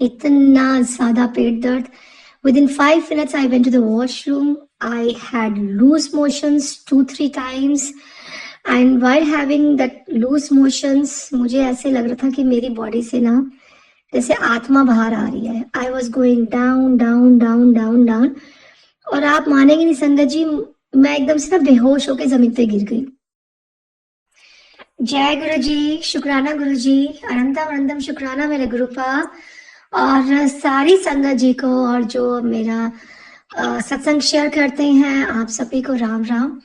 इतना ज्यादा पेट दर्द. Within 5 minutes, I went to the washroom. I had loose motions 2-3 times. And while having that loose motions, मुझे ऐसे लग रहा था कि मेरी बॉडी से ना जैसे आत्मा बाहर आ रही है. I was going down, down, down, down, down. और आप मानेंगे नहीं संगत जी, मैं एकदम से ना बेहोश होकर जमीन पे गिर गई. जय गुरु जी, शुक्राना गुरु जी, अनंतम अनंतम शुक्राना मेरे गुरु पा और सारी संगत जी को, और जो मेरा सत्संग शेयर करते हैं आप सभी को राम राम.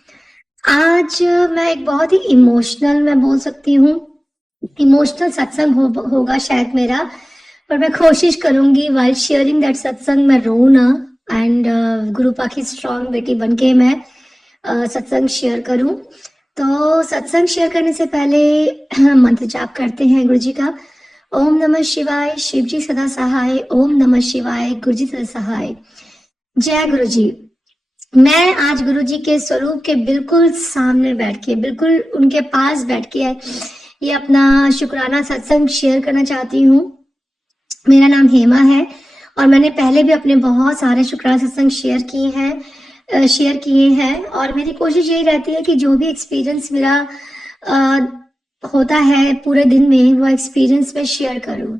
आज मैं एक बहुत ही इमोशनल, मैं बोल सकती हूँ इमोशनल सत्संग होगा शायद मेरा, पर मैं कोशिश करूंगी वाइल शेयरिंग दैट सत्संग मैं रो ना, एंड गुरुपा की स्ट्रॉन्ग बेटी बनके मैं सत्संग शेयर करूं. तो सत्संग शेयर करने से पहले मंत्र जाप करते हैं गुरु जी का. ओम नमः शिवाय, शिव जी सदा सहाय. ओम नमः शिवाय, गुरु जी सदा सहाय. जय गुरु जी. मैं आज गुरु जी के स्वरूप के बिल्कुल सामने बैठ के, बिल्कुल उनके पास बैठ के ये अपना शुक्राना सत्संग शेयर करना चाहती हूँ. मेरा नाम हेमा है और मैंने पहले भी अपने बहुत सारे शुक्राना सत्संग शेयर किए हैं और मेरी कोशिश यही रहती है कि जो भी एक्सपीरियंस मेरा होता है पूरे दिन में वो एक्सपीरियंस मैं शेयर करूं.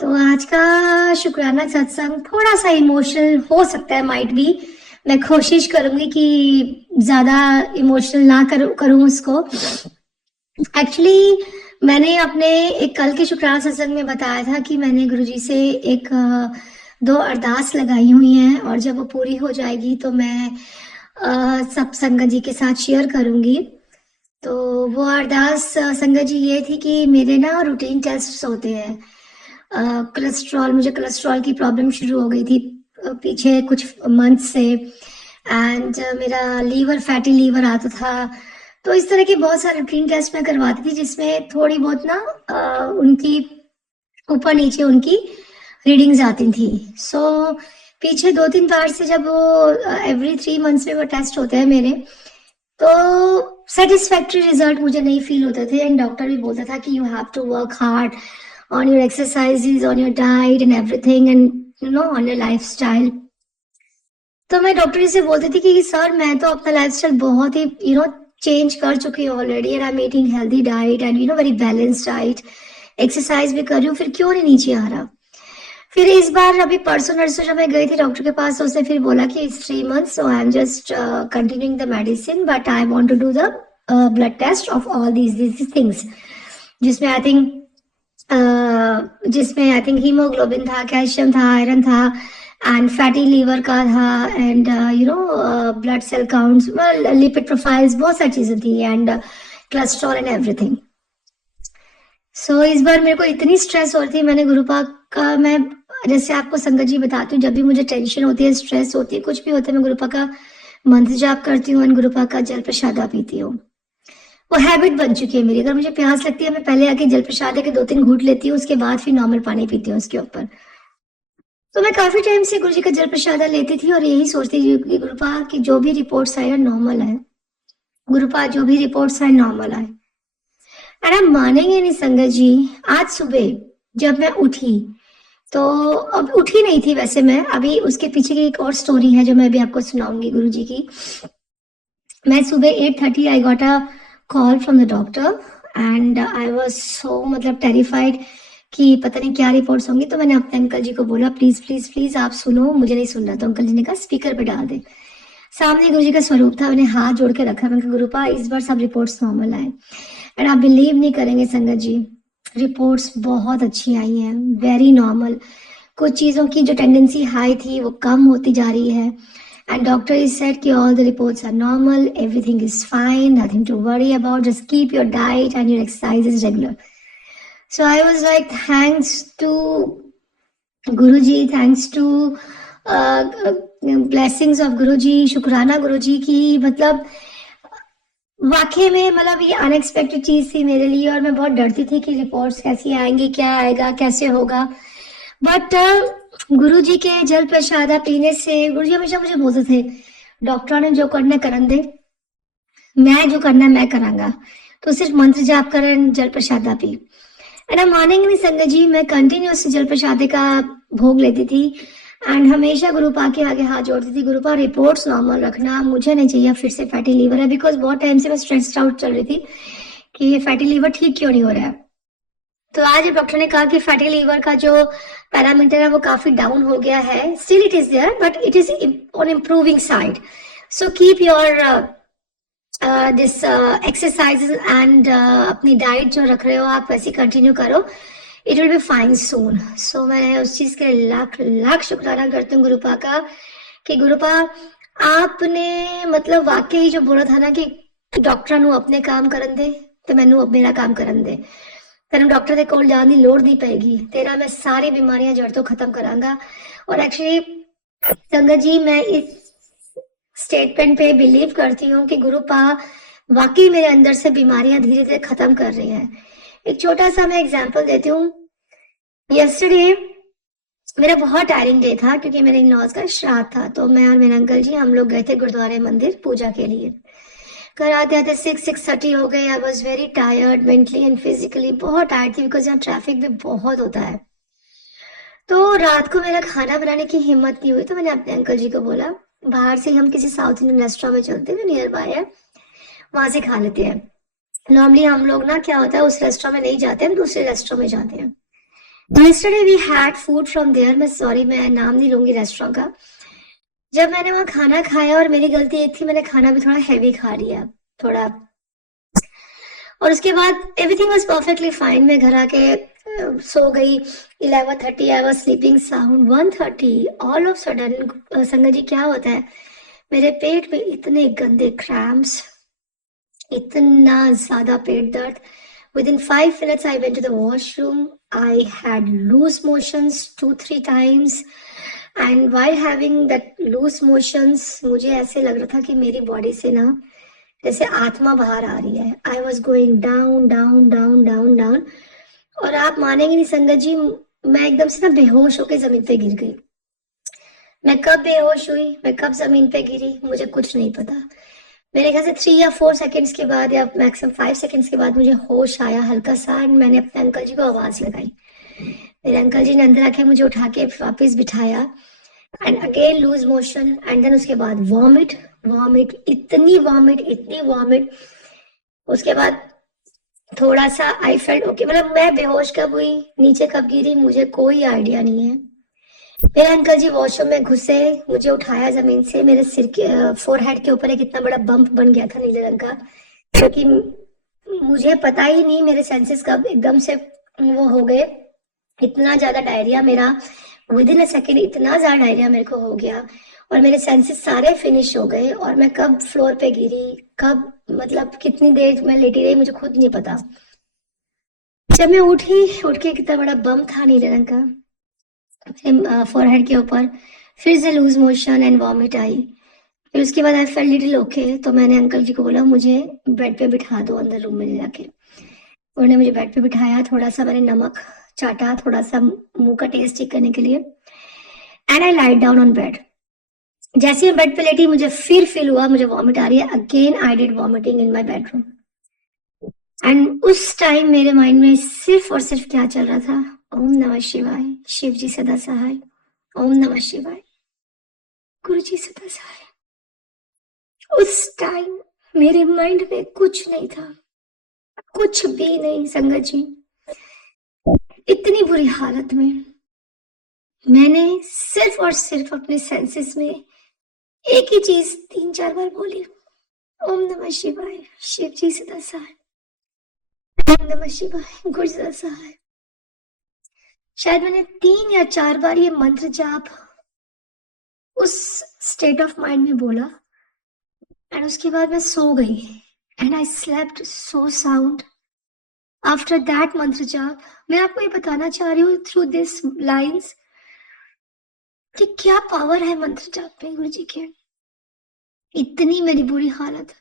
तो आज का शुक्राना सत्संग थोड़ा सा इमोशनल हो सकता है, माइट बी. मैं कोशिश करूंगी कि ज्यादा इमोशनल ना करूं उसको. एक्चुअली मैंने अपने एक कल के शुक्राना सत्संग में बताया था कि मैंने गुरुजी से एक 2 अरदास लगाई हुई हैं और जब वो पूरी हो जाएगी तो मैं सब संगत जी के साथ शेयर करूंगी. तो वो अरदास संगत जी ये थी कि मेरे ना रूटीन टेस्ट होते हैं. मुझे कोलेस्ट्रॉल की प्रॉब्लम शुरू हो गई थी पीछे कुछ मंथ से, एंड मेरा फैटी लीवर आता था. तो इस तरह के बहुत सारे रूटीन टेस्ट मैं करवाती थी जिसमें थोड़ी बहुत ना उनकी ऊपर नीचे उनकी रीडिंग्स आती थी. सो पीछे 2-3 बार से जब वो एवरी 3 मंथ्स में वो टेस्ट होते हैं मेरे, तो सेटिस्फैक्ट्री रिजल्ट मुझे नहीं फील होते थे. एंड डॉक्टर भी बोलता था कि you have to work hard on your exercises, on your diet and everything, and you know on your lifestyle. तो मैं डॉक्टर से बोलती थी कि सर मैं तो अपना लाइफस्टाइल बहुत ही चेंज कर चुकी हूँ already, and I am eating healthy diet and very balanced diet, exercise भी कर रही हूँ, फिर क्यों नहीं नीचे आ रहा. फिर इस बार अभी परसों नरसों जब मैं गई थी डॉक्टर के पास तो उसने फिर बोला कि it's 3 months, so I am just continuing the medicine, but I want to do the blood test of all these things, जिसमें आई थिंक हीमोग्लोबिन था, कैल्शियम था, आयरन था, एंड फैटी लीवर का था, and blood cell counts, lipid profiles, बहुत सारी चीजें थी, and cholesterol and everything. So इस बार मेरे को इतनी स्ट्रेस हो रही थी, मैंने गुरुपा का, मैं जैसे आपको संगत जी बताती हूँ, जब भी मुझे टेंशन होती है, स्ट्रेस होती है, कुछ भी होता है, मैं गुरुपा का मंत्र जाप करती हूँ, गुरुपा का जल प्रसादा पीती हूँ. वो हैबिट बन चुकी है मेरी. अगर मुझे प्यास लगती है मैं पहले आके जल प्रसादा के 2-3 घूंट लेती हूँ, उसके बाद फिर नॉर्मल पानी पीती हूँ उसके ऊपर. तो मैं काफी टाइम से गुरु जी का जल प्रसादा लेती थी और यही सोचती थी कि गुरुपा की जो भी रिपोर्ट्स आए नॉर्मल है, गुरुपा जो भी रिपोर्ट्स आए नॉर्मल आए. एंड आप मानेंगे नहीं संगत जी, आज सुबह जब मैं उठी, तो अब उठी नहीं थी वैसे मैं, अभी उसके पीछे की एक और स्टोरी है जो मैं अभी आपको सुनाऊंगी गुरु जी की. मैं सुबह 8:30 I got a call from the doctor and I was so terrified कि पता नहीं क्या रिपोर्ट्स होंगी. तो मैंने अपने अंकल जी को बोला प्लीज प्लीज प्लीज आप सुनो, मुझे नहीं सुनना. तो अंकल जी ने कहा स्पीकर पे डाल दे. सामने गुरु जी का स्वरूप था, मैंने हाथ जोड़ के रखा, मैंने कहा गुरुपा इस बार सब रिपोर्ट्स नॉर्मल आए. एंड आप बिलीव नहीं करेंगे संगत जी, रिपोर्ट्स बहुत अच्छी आई हैं, वेरी नॉर्मल. कुछ चीजों की जो टेंडेंसी हाई थी वो कम होती जा रही है. एंड डॉक्टर इज सेड कि all the reports are normal, everything is fine, nothing to worry about, just keep your diet and your exercise regular. So I was like thanks to Guruji, thanks to blessings of Guruji, शुक्राना गुरुजी की. वाकई में ये unexpected चीज थी मेरे लिए और मैं बहुत डरती थी कि रिपोर्ट्स कैसी आएंगी, क्या आएगा, कैसे होगा. बट गुरुजी के जल प्रसादा पीने से गुरुजी हमेशा मुझे बोलते थे डॉक्टर ने जो करना करन दे, मैं जो करना मैं करांगा, तो सिर्फ मंत्र जाप कर, जल प्रसादा पी. है ना, मानेंगे नहीं संगत जी, मैं कंटिन्यूस जल प्रसाद का भोग लेती थी एंड हमेशा गुरु पा के आगे हाथ जोड़ती थी, गुरु पा रिपोर्ट्स नॉर्मल रखना, मुझे नहीं चाहिए फिर से फैटी लीवर है, बिकॉज बहुत टाइम से मैं स्ट्रेस्ड आउट चल रही थी कि ये फैटी लीवर ठीक क्यों नहीं हो रहा है। तो आज डॉक्टर ने कहा कि फैटी लीवर का जो पैरामीटर है वो काफी डाउन हो गया है, still it is there but it is on improving side, so keep your this exercises and अपनी डाइट जो रख रहे हो आप वैसे कंटिन्यू करो, it will be fine soon. So मैं उस चीज के लिए लाख लाख शुक्राना करती हूँ गुरुपा का कि गुरुपा आपने मतलब वाकई जो बोला था ना कि डॉक्टर ਨੂੰ अपने काम करन दे ਤੇ ਮੈਨੂੰ मेरा काम करन दे, तेन डॉक्टर के कोल जाने की लोड़ नहीं पेगी, तेरा मैं सारी बीमारियां जड़ तो खत्म करांगा। और एक्चुअली संगत जी मैं इस स्टेटमेंट पे बिलीव करती हूँ कि गुरुपा वाकई मेरे अंदर से बीमारियां धीरे धीरे खत्म कर रही हैं। एक छोटा सा मैं एग्जांपल देती हूँ। यस्टरडे मेरा बहुत टायरिंग डे था क्योंकि मेरे इन-लॉज का श्राद्ध था, तो मैं और मेरे अंकल जी हम लोग गए थे गुरुद्वारे मंदिर पूजा के लिए। घर आते आते 6:30 हो गए। I was very tired mentally and physically, बहुत टायर्ड थी बिकॉज यहाँ ट्रैफिक भी बहुत होता है। तो रात को मेरा खाना बनाने की हिम्मत नहीं हुई, तो मैंने अपने अंकल जी को बोला बाहर से हम किसी साउथ इंडियन रेस्टोरेंट में चलते हैं, नियर बाय है, वहां से खा लेते हैं। नॉर्मली हम लोग ना क्या होता है उस रेस्टोरेंट में नहीं जाते, हम दूसरे रेस्टोरेंट में जाते हैं। Yesterday we had food from there, मैं सॉरी मैं नाम नहीं लूंगी रेस्टोरेंट का। जब मैंने वहाँ खाना खाया और मेरी गलती एक थी, मैंने खाना भी थोड़ा हैवी खा लिया थोड़ा, और उसके बाद एवरीथिंग वाज परफेक्टली फाइन। मैं घर आके सो गई। 11:30 I was sleeping sound. 1:30 all of sudden संगत जी क्या होता है, मेरे पेट में इतने गंदे क्रैम्प्स, इतना ज्यादा पेट दर्द। Within 5 minutes, I went to the washroom. I had loose motions 2-3 times. And while having that loose motions, मुझे ऐसे लग रहा था कि मेरी बॉडी से ना जैसे आत्मा बाहर आ रही है। I was going down, down, down, down, down. और आप मानेंगे नहीं संगत जी, मैं एकदम से ना बेहोश होकर जमीन पे गिर गई। मैं कब बेहोश हुई, मैं कब जमीन पे गिरी, मुझे कुछ नहीं पता। मेरे ख्याल से 3 या 4 सेकंड्स के बाद या मैक्सिमम 5 सेकंड्स के बाद मुझे होश आया हल्का सा, एंड मैंने अपने अंकल जी को आवाज लगाई। मेरे अंकल जी ने अंदर आके मुझे उठा के वापस बिठाया and again loose motion and then उसके बाद वॉमिट, वॉमिट, इतनी वॉमिट। उसके बाद थोड़ा सा आई फेल्ट ओके, मतलब मैं बेहोश कब हुई, नीचे कब गिरी, मुझे कोई आइडिया नहीं है। मेरे अंकल जी वॉशरूम में घुसे, मुझे उठाया जमीन से, मेरे सिर के फोरहेड के ऊपर एक इतना बड़ा बम्प बन गया था नीले रंग का, क्योंकि मुझे पता ही नहीं मेरे सेंसेस कब एकदम से वो हो गए। इतना ज्यादा डायरिया मेरा विद इन अ सेकेंड, इतना ज्यादा डायरिया मेरे को हो गया और मेरे सेंसेस सारे फिनिश हो गए, और मैं कब फ्लोर पे गिरी, कब मतलब कितनी देर मैं लेटी रही मुझे खुद नहीं पता। जब मैं उठी, उठ के कितना बड़ा बम था नीले रंग का मेरे फोरहेड के ऊपर, फिर से लूज मोशन एंड वॉमिट आई। फिर उसके बाद आई फेल्ट लिटिल ओके, तो मैंने अंकल जी को बोला मुझे बेड पे बिठा दो अंदर रूम में ले जाके। उन्होंने मुझे बेड पे बिठाया, थोड़ा सा मैंने नमक चाटा थोड़ा सा मुंह का टेस्ट चेक करने के लिए, and I light down on bed. जैसे ही बेड पे लेटी मुझे फिर फील हुआ मुझे वॉमिट आ रही है। Again I did vomiting in my bedroom, and उस टाइम मेरे माइंड में सिर्फ और सिर्फ क्या चल रहा था, ओम नमः शिवाय, शिव जी सदा सहाय, ओम नमः शिवाय, गुरु जी सदा सहाय। उस टाइम मेरे माइंड में कुछ नहीं था, कुछ भी नहीं संगत जी। इतनी बुरी हालत में मैंने सिर्फ और सिर्फ अपने सेंसेस में एक ही चीज 3-4 बार बोली, ओम नमः शिवाय, शिव जी सदा सहाय, ओम नमः शिवाय, गुरु सदा सहाय। शायद मैंने 3 या 4 बार ये मंत्र जाप उस स्टेट ऑफ माइंड में बोला, एंड उसके बाद मैं सो गई and I slept so sound after that मंत्र जाप। मैं आपको ये बताना चाह रही हूँ थ्रू दिस लाइन्स कि क्या पावर है मंत्र जाप में गुरु जी के। इतनी मेरी बुरी हालत,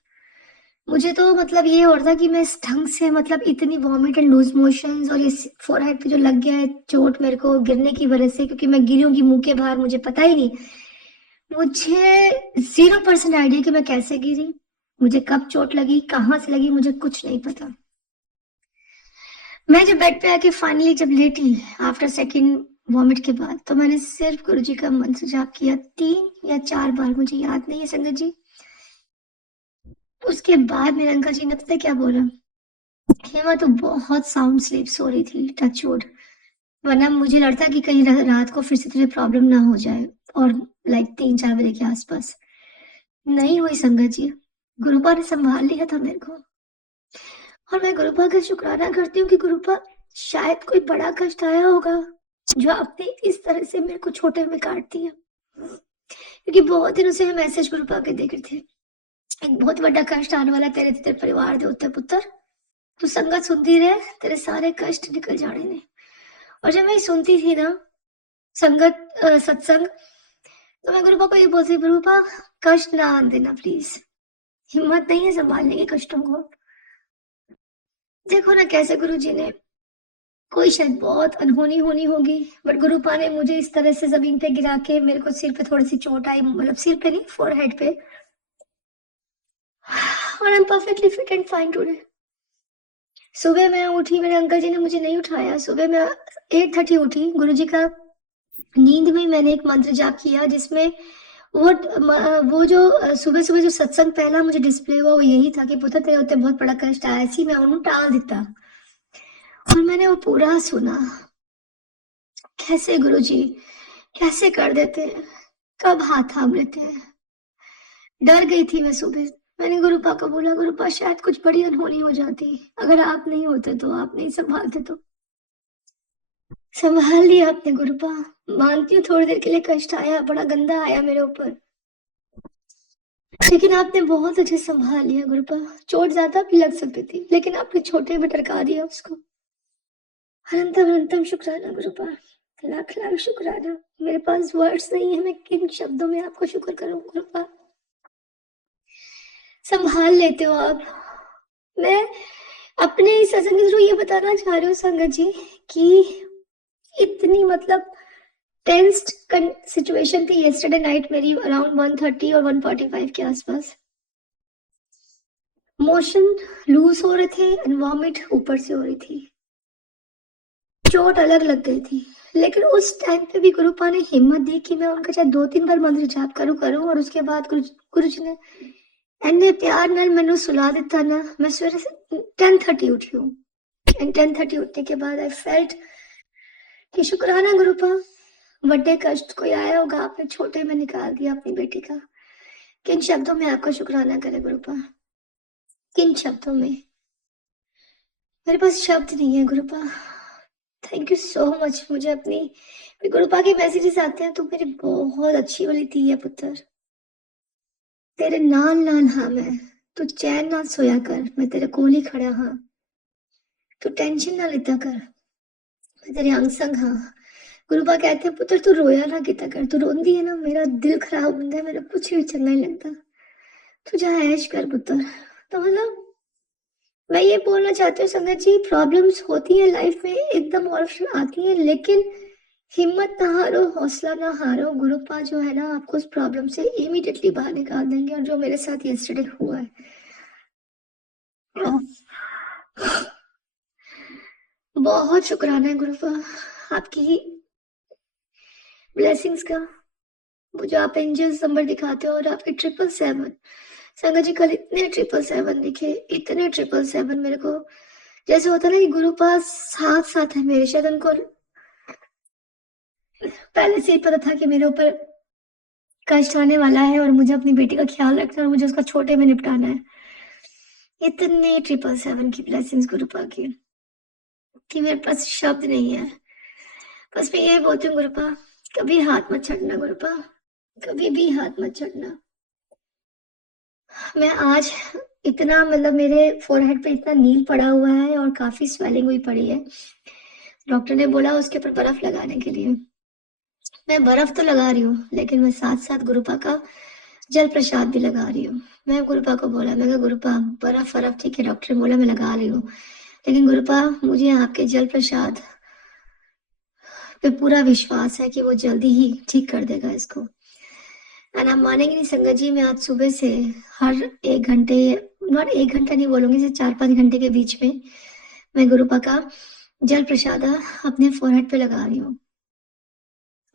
मुझे तो मतलब ये हो रहा था कि मैं इस ढंग से मतलब इतनी वॉमिट एंड लूज मोशंस, और ये फोरहेड पे जो लग गया है चोट मेरे को गिरने की वजह से, क्योंकि मैं गिरी होंगी मुंह के बाहर, मुझे पता ही नहीं, मुझे 0% आइडिया कि मैं कैसे गिरी, मुझे कब चोट लगी, कहाँ से लगी, मुझे कुछ नहीं पता। मैं जब बेड पे आके फाइनली जब लेटी आफ्टर सेकंड वॉमिट के बाद, तो मैंने सिर्फ गुरु जी का मंत्र जाप किया 3 या 4 बार, मुझे याद नहीं है संगत जी। उसके बाद मेरे अंकल जी ने पता है क्या बोला, हेमा तो बहुत साउंड स्लीप सो रही थी, टच वुड, वरना मुझे लगता कि कहीं रात को फिर से तुझे प्रॉब्लम ना हो जाए। और लाइक 3-4 बजे के आसपास नहीं हुई संगत जी, गुरुपा ने संभाल लिया था मेरे को। और मैं गुरुपा का शुक्राना करती हूँ कि गुरुपा, शायद कोई बड़ा कष्ट आया होगा जो आपने इस तरह से मेरे को छोटे में काट दिया, क्योंकि बहुत दिनों से हम मैसेज गुरुपा के देख रहे थे, एक बहुत बड़ा कष्ट आने वाला तेरे परिवार दे उत्ते पुत्र, तू संगत सुनती रहे, तेरे सारे कष्ट निकल जाने ने। और जब मैं सुनती थी ना संगत सत्संग, तो मैं गुरुपा को ये बोलती, गुरुपा कष्ट ना आने देना प्लीज, हिम्मत नहीं है संभालने के कष्टों को। देखो ना कैसे गुरु जी ने, कोई शायद बहुत अनहोनी होनी होगी, बट गुरुपा ने मुझे इस तरह से जमीन पे गिरा के, मेरे को सिर पे थोड़ी सी चोट आई, मतलब सिर पे नहीं, फोरहेड पे, और I am perfectly fit and fine today. सुबह मैं उठी, मेरे अंकल जी ने मुझे नहीं उठाया, सुबह मैं 8:30 उठी, गुरु जी का नींद में मैंने एक मंत्र जाप किया, जिसमें वो जो सुबह सुबह जो सत्संग पहला मुझे डिस्प्ले हुआ वो यही था कि पुत्र तेरे उत्ते बहुत बड़ा कष्ट आया सी, मैं उन्हें टाल देता। और मैंने वो पूरा सुना। कैसे गुरुजी, कैसे कर देते हैं, कब हाथ थाम लेते हैं। डर गई थी मैं सुबह, मैंने गुरुपा को बोला, गुरुपा शायद कुछ बड़ी अनहोनी हो जाती, अगर आप नहीं होते तो, आप नहीं संभालते तो। संभाल लिया आपने गुरुपा, मानती हूँ थोड़ी देर के लिए कष्ट आया, बड़ा गंदा आया मेरे ऊपर, लेकिन आपने बहुत अच्छे संभाल लिया गुरुपा। चोट ज्यादा भी लग सकती थी, लेकिन आपने छोटे में टरका दिया उसको। अनंतम अनंतम शुक्राना गुरुपा, लाख लाख शुक्राना। मेरे पास वर्ड्स नहीं है, मैं किन शब्दों में आपको शुक्र करूं गुरुपा। संभाल लेते हो आप। मैं अपने इस सत्संग के थ्रू ये बताना चाह रही हूँ संगत जी कि इतनी मतलब टेंस्ड सिचुएशन थी येस्टरडे नाइट मेरी, अराउंड 1:30 और 1:45 के आसपास। मोशन लूज हो रहे थे एंड वॉमिट ऊपर से हो रही थी, चोट अलग लग गई थी, लेकिन उस टाइम पे भी गुरुपा ने हिम्मत दी कि मैं उनका चाहे 2-3 बार मंत्र जाप करूं, और उसके बाद गुरु जी ने एंड प्यार नाल मैनू सुला दिता ना। मैं सवेरे 10:30 उठी हूँ, एंड 10:30 उठने के बाद आई फेल्ट कि शुक्राना गुरुपा, बड़े कष्ट कोई आया होगा, आपने छोटे में निकाल दिया अपनी बेटी का। किन शब्दों में आपका शुक्राना करे गुरुपा, किन शब्दों में, मेरे पास शब्द नहीं है गुरुपा। Thank you so much. मुझे अपनी गुरुपा के मैसेजेस आते हैं, तू मेरी बहुत अच्छी वाली थी है पुत्र, तेरे नाल नाल हाँ मैं, तू चैन ना सोया कर, मैं तेरे कोल ही खड़ा हाँ, तू टेंशन ना लेता कर, मैं तेरे अंग संग हाँ। गुरुपा कहते हैं पुत्र तू रोया ना किता कर, तू रोंदी है ना मेरा दिल खराब होता है, मेरा कुछ भी चंगा नहीं लगता, तू जा ऐश कर पुत्र। तो मतलब मैं ये बोलना चाहती हूँ संगत जी, प्रॉब्लम्स होती है लाइफ में, एकदम ऑप्शन आती है, लेकिन हिम्मत ना हारो, हौसला ना हारो। गुरुपा जो है ना आपको उस प्रॉब्लम से इमीडिएटली बाहर निकाल देंगे, और जो मेरे साथ यस्टरडे हुआ है, बहुत शुक्राना है गुरुपा आपकी ब्लेसिंग्स का। मुझे आप एंजल्स नंबर दिखाते हो, और आपके 777 संगत जी, कल इतने 777 दिखे, इतने 777 मेरे को, जैसे होता ना कि गुरुपा साथ साथ है मेरे। शायद उनको पहले से ही पता था कि मेरे ऊपर कष्ट आने वाला है, और मुझे अपनी बेटी का ख्याल रखना है, और मुझे उसका छोटे में निपटाना है। इतने 777 की ब्लेसिंग्स गुरुपा की कि मेरे पास शब्द नहीं है। बस मैं ये बोलती हूँ गुरुपा, कभी हाथ मत छड़ना गुरुपा, कभी भी हाथ मत छड़ना। मैं आज इतना मतलब मेरे फोरहेड पे इतना नील पड़ा हुआ है, और काफी स्वेलिंग हुई पड़ी है। डॉक्टर ने बोला उसके ऊपर बर्फ लगाने के लिए, मैं बर्फ तो लगा रही हूँ, लेकिन मैं साथ साथ गुरुपा का जल प्रसाद भी लगा रही हूँ। मैं गुरुपा को बोला, मैं कहा गुरुपा बर्फ बर्फ ठीक है, डॉक्टर ने बोला मैं लगा रही हूँ, लेकिन गुरुपा मुझे आपके जल प्रसाद पे पूरा विश्वास है कि वो जल्दी ही ठीक कर देगा इसको। एंड आप मानेंगे नहीं संगत जी, मैं आज सुबह से हर 1 घंटे, नॉट 1 घंटा नहीं बोलूंगी, से 4-5 घंटे के बीच में मैं गुरुपा का जल प्रसादा अपने फोरहेड पे लगा रही हूँ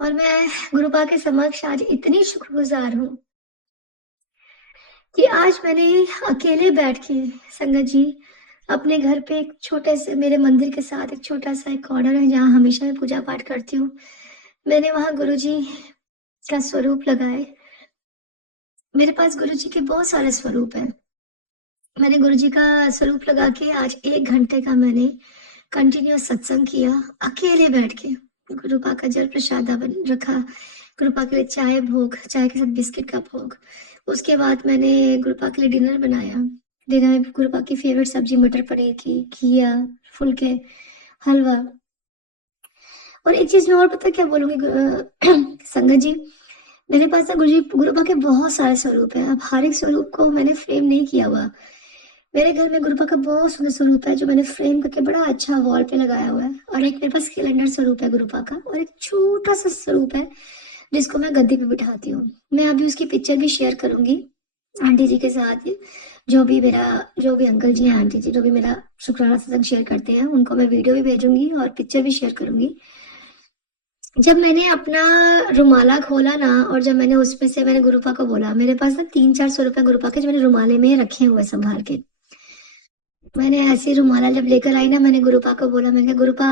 और मैं गुरुपा के समक्ष आज इतनी शुक्रगुजार हूँ कि आज मैंने अकेले बैठ के संगत जी अपने घर पे एक छोटे से मेरे मंदिर के साथ एक छोटा-सा एक कॉर्नर है जहाँ हमेशा मैं पूजा पाठ करती हूँ। मैंने वहाँ गुरुजी का स्वरूप लगाए। मेरे पास गुरुजी के बहुत सारे स्वरूप हैं। मैंने गुरुजी का स्वरूप लगा के आज 1 घंटे का मैंने कंटिन्यूअस सत्संग किया, अकेले बैठ के। गुरुपा का जल प्रसादा बन रखा, गुरुपा के लिए चाय भोग, चाय के साथ बिस्किट का भोग। उसके बाद मैंने गुरुपा के लिए डिनर बनाया। डिनर में गुरुपा की फेवरेट सब्जी मटर पनीर की, घिया, फुलके, हलवा। और एक चीज़ मैं और पता है क्या बोलूँगी संगत जी, मेरे पास ना गुरुपा के बहुत सारे स्वरूप हैं। अब हर एक स्वरूप को मैंने फ्रेम नहीं किया हुआ। मेरे घर में गुरुपा का बहुत सुंदर स्वरूप है जो मैंने फ्रेम करके बड़ा अच्छा वॉल पे लगाया हुआ है और एक मेरे पास कैलेंडर स्वरूप है गुरुपा का और एक छोटा सा स्वरूप है जिसको मैं गद्दी पे बिठाती हूँ। मैं अभी उसकी पिक्चर भी शेयर करूंगी आंटी जी के साथ। जो भी अंकल जी हैं, आंटी जी जो भी मेरा शुक्राना सत्संग शेयर करते हैं उनको मैं वीडियो भी भेजूंगी और पिक्चर भी शेयर करूंगी। जब मैंने अपना रुमाला खोला ना और जब मैंने उसमें से मैंने गुरुपा को बोला, मेरे पास ना 3-4 स्वरूप है गुरुपा के जो मैंने रुमाले में रखे हुए संभाल के। मैंने ऐसे रुमाला जब लेकर आई ना, मैंने गुरुपा को बोला, मैंने कहा गुरुपा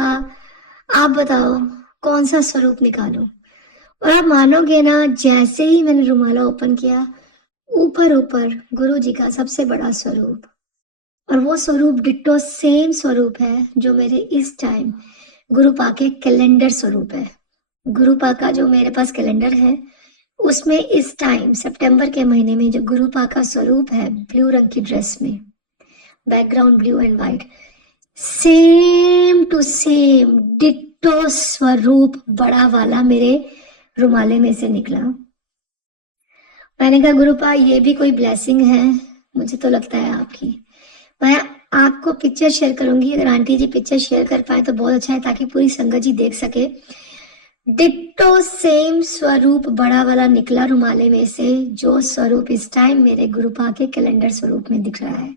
आप बताओ कौन सा स्वरूप निकालूं। और आप मानोगे ना, जैसे ही मैंने रुमाला ओपन किया, ऊपर ऊपर गुरु जी का सबसे बड़ा स्वरूप। और वो स्वरूप डिट्टो सेम स्वरूप है जो मेरे इस टाइम गुरुपा के कैलेंडर स्वरूप है। गुरुपा का जो मेरे पास कैलेंडर है उसमें इस टाइम सितंबर के महीने में जो गुरुपा का स्वरूप है ब्लू रंग की ड्रेस में, background blue and white, same to same ditto स्वरूप बड़ा वाला मेरे रुमाले में से निकला। मैंने कहा गुरुपा ये भी कोई ब्लेसिंग है, मुझे तो लगता है आपकी। मैं आपको पिक्चर शेयर करूंगी, अगर आंटी जी पिक्चर शेयर कर पाए तो बहुत अच्छा है ताकि पूरी संगत जी देख सके। डिट्टो सेम स्वरूप बड़ा वाला निकला रुमाले में से, जो स्वरूप इस टाइम मेरे गुरुपा के कैलेंडर स्वरूप में दिख रहा है।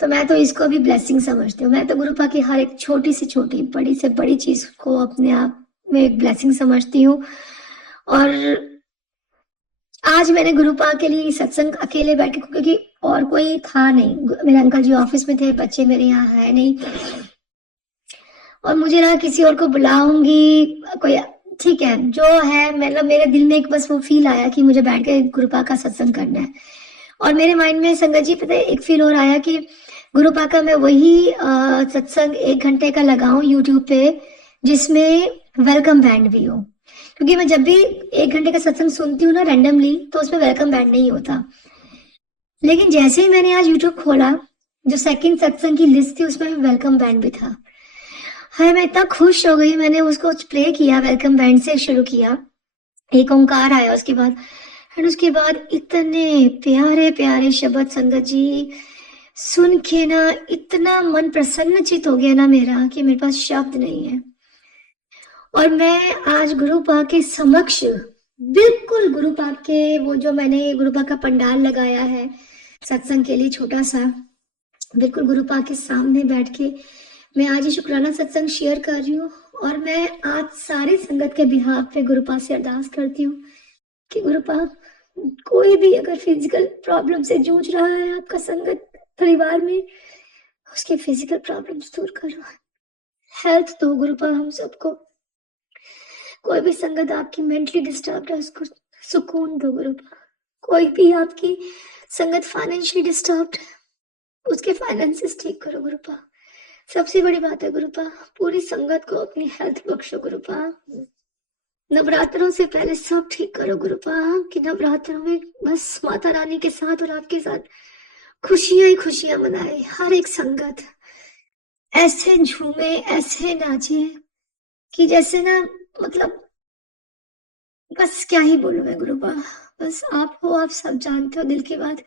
तो मैं तो इसको भी ब्लेसिंग समझती हूँ। मैं तो गुरुपा की हर एक छोटी से छोटी, बड़ी से बड़ी चीज को अपने आप में एक ब्लेसिंग समझती हूँ। और आज मैंने गुरुपा के लिए सत्संग अकेले बैठ के, क्योंकि और कोई था नहीं, मेरे अंकल जी ऑफिस में थे, बच्चे मेरे यहाँ है नहीं और मुझे ना किसी और को बुलाऊंगी कोई, ठीक है जो है, मतलब मेरे दिल में एक बस वो फील आया कि मुझे बैठ के गुरुपा का सत्संग करना है। और मेरे माइंड में संगत जी पता है एक फील और आया कि गुरुपा का मैं वही सत्संग 1 घंटे का लगाऊं यूट्यूब पे जिसमें वेलकम बैंड भी हो, क्योंकि मैं जब भी 1 घंटे का सत्संग सुनती हूँ ना रैंडमली तो उसमें वेलकम बैंड नहीं होता। लेकिन जैसे ही मैंने आज यूट्यूब खोला, जो सेकंड सत्संग की लिस्ट थी उसमें वेलकम बैंड भी था। हाय मैं इतना खुश हो गई, मैंने उसको प्ले किया, वेलकम बैंड से शुरू किया, एक ओंकार आया उसके बाद, और उसके बाद इतने प्यारे प्यारे शब्द संगत जी सुन के ना इतना मन प्रसन्नचित हो गया ना मेरा कि मेरे पास शब्द नहीं है। और मैं आज गुरुपा के समक्ष, बिल्कुल गुरुपा के वो जो मैंने गुरुपा का पंडाल लगाया है सत्संग के लिए छोटा सा, बिल्कुल गुरुपा के सामने बैठ के मैं आज ये शुक्राना सत्संग शेयर कर रही हूँ। और मैं आज सारी संगत के बिहाफ पे गुरुपा से अरदास करती हूँ कि गुरुपा कोई भी अगर फिजिकल प्रॉब्लम से जूझ रहा है आपका संगत परिवार में, उसके फिजिकल प्रॉब्लम्स दूर करो, हेल्थ दो गुरुपा हम सबको। कोई भी संगत आपकी मेंटली डिस्टर्ब है उसको सुकून दो गुरुपा। कोई भी आपकी संगत फाइनेंशियली डिस्टर्ब है उसके फाइनेंसेस ठीक करो गुरुपा। सबसे बड़ी बात है गुरुपा, पूरी संगत को अपनी हेल्थ बख्शो गुरुपा। नवरात्रों से पहले सब ठीक करो गुरुपा कि नवरात्रों में बस माता रानी के साथ और आपके साथ खुशियां ही खुशियां मनाए। हर एक संगत ऐसे झूमे, ऐसे नाचे कि जैसे ना, मतलब बस क्या ही बोलूं मैं गुरुपा। बस आप हो, आप सब जानते हो दिल की बात।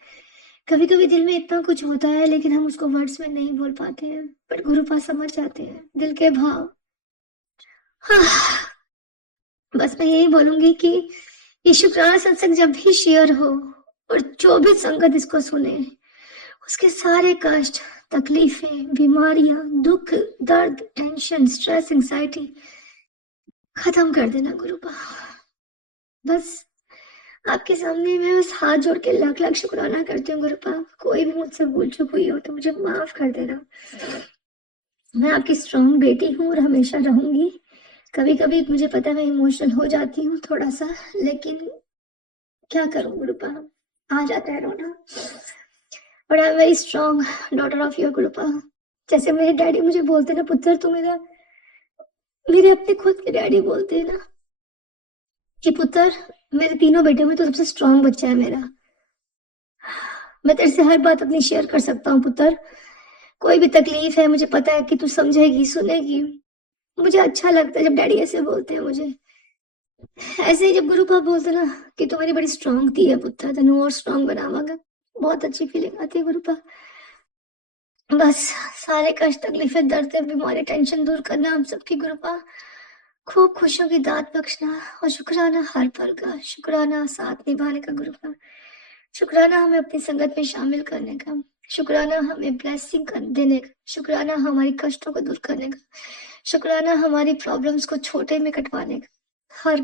कभी कभी दिल में इतना कुछ होता है लेकिन हम उसको वर्ड्स में नहीं बोल पाते हैं, पर गुरुपा समझ जाते हैं दिल के भाव। हाँ, बस मैं यही बोलूंगी कि ये शुक्राना सत्संग जब भी शेयर हो और जो भी संगत इसको सुने, उसके सारे कष्ट तकलीफें, बीमारियां, दुख, दर्द, टेंशन, स्ट्रेस, एंजाइटी खत्म कर देना गुरुपा। बस आपके सामने मैं बस हाथ जोड़ के लाख लाख शुक्राना करती हूँ गुरुपा। कोई भी मुझसे भूल चूक हुई हो तो मुझे माफ कर देना। मैं आपकी स्ट्रॉन्ग बेटी हूँ और हमेशा रहूंगी। कभी कभी मुझे पता है मैं इमोशनल हो जाती हूँ थोड़ा सा, लेकिन क्या करूँ गुरुपा, आ जाता है रोना। But I am very strong daughter of your गुरुपा। जैसे मेरे डैडी मुझे बोलते ना, पुत्र तू मेरा, मेरे अपने खुद के डैडी बोलते हैं ना कि पुत्र मेरे तीनों बेटे में तो सबसे स्ट्रॉन्ग बच्चा है मेरा। मैं तेरे से हर बात अपनी शेयर कर सकता हूँ पुत्र। कोई भी तकलीफ है मुझे पता है कि तू समझेगी, सुनेगी। मुझे अच्छा लगता है जब डैडी ऐसे बोलते हैं मुझे। ऐसे ही जब गुरु पापा बोलते ना कि तू मेरी बड़ी स्ट्रॉन्ग थी है पुत्र, तेनू और स्ट्रॉन्ग बनावांगा, बहुत अच्छी फीलिंग आती है गुरु पापा। बस सारे कष्ट, तकलीफें, दर्द, बीमारी, टेंशन दूर करना हम सबकी गुरु पापा। खूब खुशियों की दात बख्शना और शुक्राना हर पल का, शुक्राना साथ निभाने का गुरु पापा। शुक्राना हमें अपनी संगत में शामिल करने का, शुक्राना हमें ब्लेसिंग देने का, शुक्राना हमारी कष्टों को दूर करने का, शुक्राना हमारी प्रॉब्लम्स को छोटे में कटवाने का। हर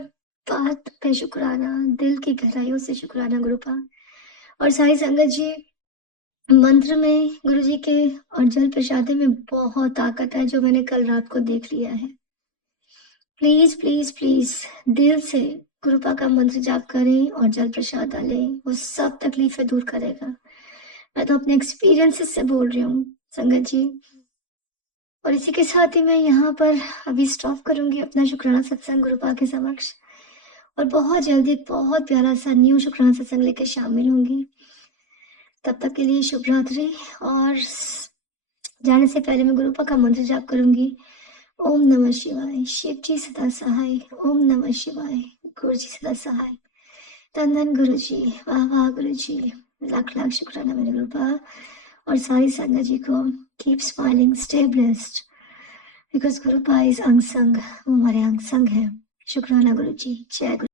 बात पे शुक्राना, दिल की गहराइयों से शुक्राना गुरुपा। और साई संगत जी, मंत्र में गुरु जी के और जल प्रसादी में बहुत ताकत है, जो मैंने कल रात को देख लिया है। प्लीज प्लीज प्लीज दिल से गुरुपा का मंत्र जाप करें और जल प्रसाद डालें, वो सब तकलीफें दूर करेगा। मैं तो अपने एक्सपीरियंसेस से बोल रही हूँ संगत जी। और इसी के साथ ही मैं यहाँ पर अभी स्टॉप करूंगी अपना शुक्राना सत्संग गुरुपा के समक्ष, और बहुत जल्दी एक बहुत प्यारा सा न्यू शुक्राना सत्संग लेकर शामिल होंगी। तब तक के लिए शुभ रात्रि। और जाने से पहले मैं गुरुपा का मंत्र जाप करूंगी। ओम नमः शिवाय, शिव जी सदा सहाय। ओम नमः शिवाय, गुरु जी सदा सहाय। धन धन गुरु जी, वाह वाह गुरु जी, लाख लाख शुक्राना मेरे गुरुपा। और सारी संगत जी को keep smiling, stay blessed, because गुरुपा is अंग संग, वो हमारे अंग संग है। शुक्राना गुरु जी, जय गुरु।